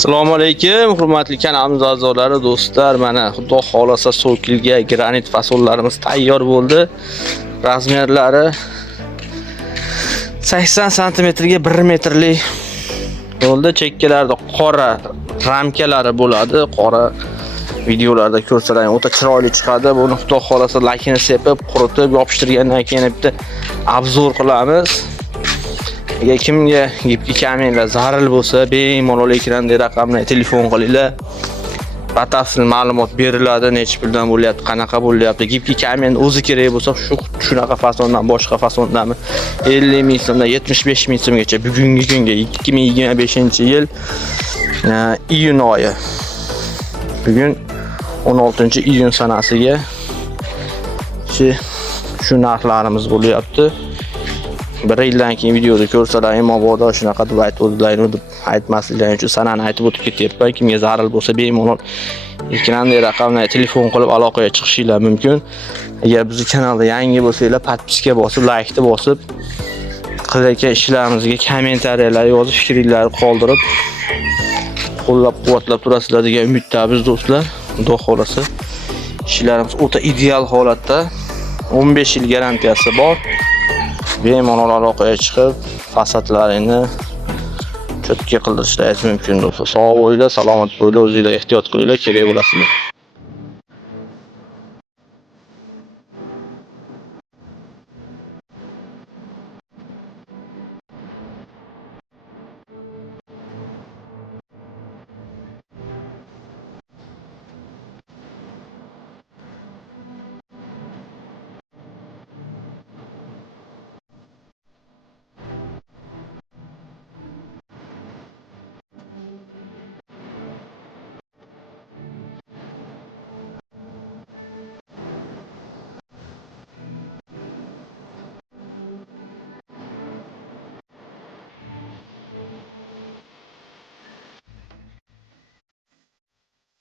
Assalomu alaykum, hurmatli kanalimiz a'zolari, do'stlar. Mana xudo xolasa so'kilga granit fasollarimiz tayyor bo'ldi. Razmerlari 80 sm ga 1 metrlik bo'ldi. Chekkalarda qora ramkalari bo'ladi. Qora videolarda ko'rsalang o'ta chiroyli chiqadi. Buni xudo xolasa lakini sepib, quritib, yopishtirgandan keyin bitta obzor qilamiz. Agar kimga gipki kamerlar zarur bo'lsa, bemalol ekrandagi raqamga telefon qilinglar. Batafsil ma'lumot beriladi, necha puldan bo'lyapti, qanaqa bo'lyapti. Gipki kamerning o'zi kerak bo'lsa, shunaqa fasondan boshqa fasondanmi 50 ming so'mdan 75 ming so'mgacha bugungi kunga 2025-yil iyun oyi. Bugun 16-iyun sanasiga shu narxlarimiz bo'lyapti. Bir yildan keyin videoda ko'rsalaring, mabodo shunaqa deb aytib deb aytmasliklaring uchun sanani aytib o'tib ketyapman. Kimga zarur bo'lsa bemalol ekrandagi raqamga telefon qilib aloqaga chiqishinglar mumkin. Agar bizning kanalda yangi bo'lsanglar, podpiska bosib, laykni bosib, qilayotgan ishlarimizga kommentariyalar yozib, fikringizni qoldirib, qo'llab-quvvatlab turasizlar degan umiddamiz do'stlar. Xudo xolasa ishlarimiz o'ta ideal holatda, 15 yil garantiyasi bor. Bemalol aloqaga chiqib, fasadlaringni cho'tka qildirishlaringiz mumkin do'stlar. Sog' bo'linglar, salomat bo'linglar, o'zingizga ehtiyot qilinglar, kerak bo'lasizlar.